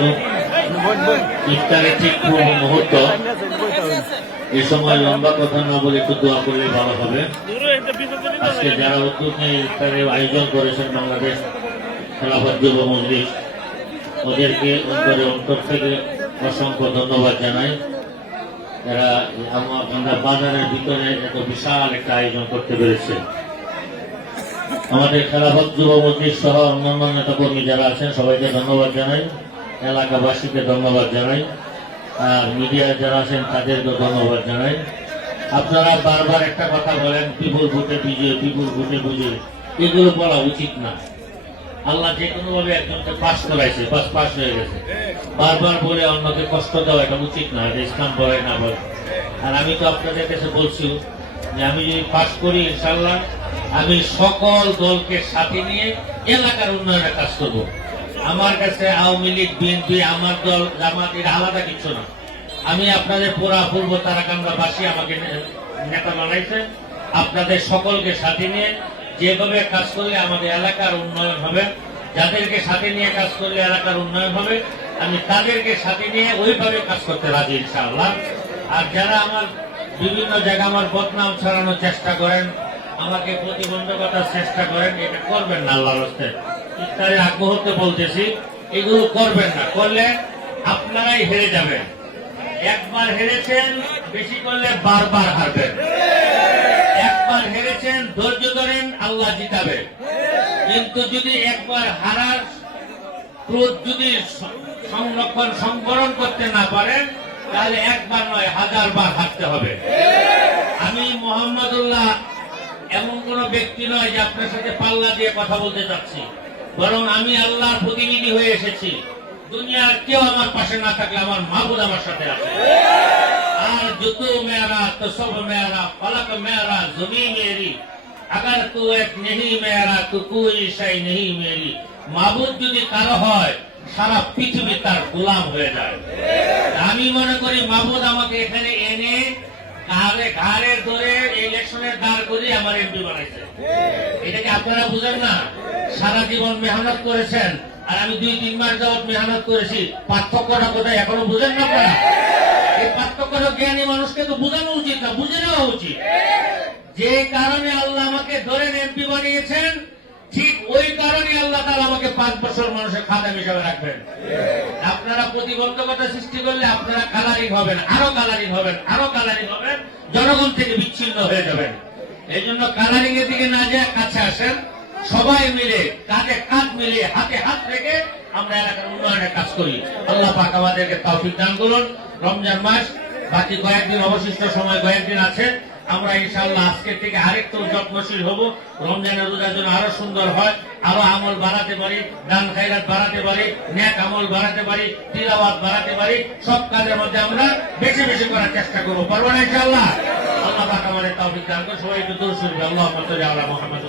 বারাকাতুহু। ইফতারের ঠিক পূর্ব মুহূর্ত, এই সময় লম্বা কথা না বলে একটু দোয়া করলে ভালো হবে। আজকে যারা উদ্যোগ নিয়ে ইফতারের আয়োজন করেছেন বাংলাদেশ খেলাফত যুব মজলিস, ওদেরকে অন্তর থেকে অসংখ্য ধন্যবাদ জানাই। এরা আমরা বাজারের ভিতরে এত বিশাল একটা আয়োজন করতে পেরেছে। আমাদের খেলাফত যুব মজলিস সহ অন্যান্য নেতাকর্মী যারা আছেন সবাইকে ধন্যবাদ জানাই, এলাকাবাসীকে ধন্যবাদ জানাই, আর মিডিয়া যারা আছেন তাদেরকে ধন্যবাদ জানাই। আপনারা বারবার একটা কথা বলেন, পিপুল ভোটে বিজয়, পিপুল ভোটে বুঝে, এগুলো বলা উচিত না। আল্লাহ যে কোনো ভাবে একজনকে পাস করাইছে, পাস হয়ে গেছে, বারবার বলে অন্যকে কষ্ট দেওয়া এটা উচিত না, এটা ইসলাম বলে না বলে। আর আমি তো আপনাদের কাছে বলছি যে আমি যদি পাস করি ইনশাল্লাহ আমি সকল দলকে সাথে নিয়ে এলাকার উন্নয়নের কাজ করব। আমার কাছে আওয়ামী লীগ, বিএনপি, আমার দল, জামাত এটা আলাদা কিছু না। আমি আপনাদের পুরা পূর্ব তারাকান্দাবাসী আমাকে নেতা বানাইছেন, আপনাদের সকলকে সাথে নিয়ে যেভাবে কাজ করলে আমাদের এলাকার উন্নয়ন হবে, যাদেরকে সাথে নিয়ে কাজ করলে এলাকার উন্নয়ন হবে, আমি তাদেরকে সাথে নিয়ে ওইভাবে কাজ করতে রাজি ইনশাআল্লাহ। আর যারা আমার বিভিন্ন জায়গায় আমার বদনাম ছড়ানোর চেষ্টা করেন, আমাকে প্রতিবন্ধকতার চেষ্টা করেন, এটা করবেন না আল্লাহর হস্তে। ইফতারের আগ মুহূর্তে বলতেছি, এগুলো করবেন না, করলে আপনারাই হেরে যাবেন। একবার হেরেছেন, বেশি করলে বারবার হারবেন। একবার হেরেছেন, ধৈর্য ধরেন, আল্লাহ জিতাবে। কিন্তু যদি একবার হারার ক্রোধ যদি সংবরণ করতে না পারেন, তাহলে একবার নয় 1000 বার হারতে হবে। আমি মোহাম্মদুল্লাহ এমন কোন ব্যক্তি নয় যে আপনার সাথে পাল্লা দিয়ে কথা বলতে চাচ্ছি, বরং আমি আল্লাহর প্রতিনিধি হয়ে এসেছি। দুনিয়ার কেউ আমার পাশে না থাকলে আমার মাহবুদ আমার সাথে আছে। আর যত মেরা তো সব মেরা, ফলক মেরা, জমি মেরি, আগার তু এক নেহি মেরা তো কোই শাই নেহি মেরি। মাহবুদ যদি কারো হয়, সারা পৃথিবী তার গোলাম হয়ে যায়। আমি মনে করি মাহবুদ আমাকে এখানে এনে ঘাড়ে ধরে ইলেকশনের দাঁড় করে আমার এমপি বানাইছে। এটাকে আপনারা বুঝেন না? সারা জীবন মেহনত করেছেন, আর আমি 2-3 মাস যাবত মেহনত করেছি। পার্থক্যটা কোথায় এখনো বুঝেন না আপনারা? এই পার্থক্যটা জ্ঞানী মানুষকে তো বোঝানো উচিত না, বুঝে নেওয়া উচিত। যে কারণে আল্লাহ আমাকে ধরেন এমপি বানিয়েছেন, ঠিক ওই কারণে আল্লাহ তাআলা আমাকে 5 বছর মানুষের খাদেম হিসাবে রাখবেন। আপনারা প্রতিবন্ধকতা সৃষ্টি করলে আপনারা কালারিং হবেন, আরো কালারিং হবেন, আরো কালারিং হবেন, জনগণ থেকে বিচ্ছিন্ন হয়ে যাবেন। এই জন্য কালারিং এর দিকে না যায়, কাছে আসেন, সবাই মিলে কাঁধে কাঁধ মিলিয়ে হাতে হাত রেখে আমরা এলাকার উন্নয়নের কাজ করি। আল্লাহ পাক আমাদেরকে তৌফিক দান করুন। রমজান মাস বাকি কয়েকদিন, অবশিষ্ট সময় কয়েকদিন আছে, আমরা ইনশাআল্লাহ আজকের থেকে আরেকটু যত্নশীল হব। রমজানের রোজার জন্য আরো সুন্দর হয়, আরো আমল বাড়াতে পারি, দান খায়রাত বাড়াতে পারি, নেক আমল বাড়াতে পারি, তিলাওয়াত বাড়াতে পারি। সব কাজের মধ্যে আমরা বেশি বেশি করার চেষ্টা করবো, পারবো না ইনশাআল্লাহ? আল্লাহ পাক আমাদের তৌফিক দান করুন। সবাই একটু দরুদ শরীফ, আল্লাহুম্মা সাল্লি আলা মুহাম্মাদ।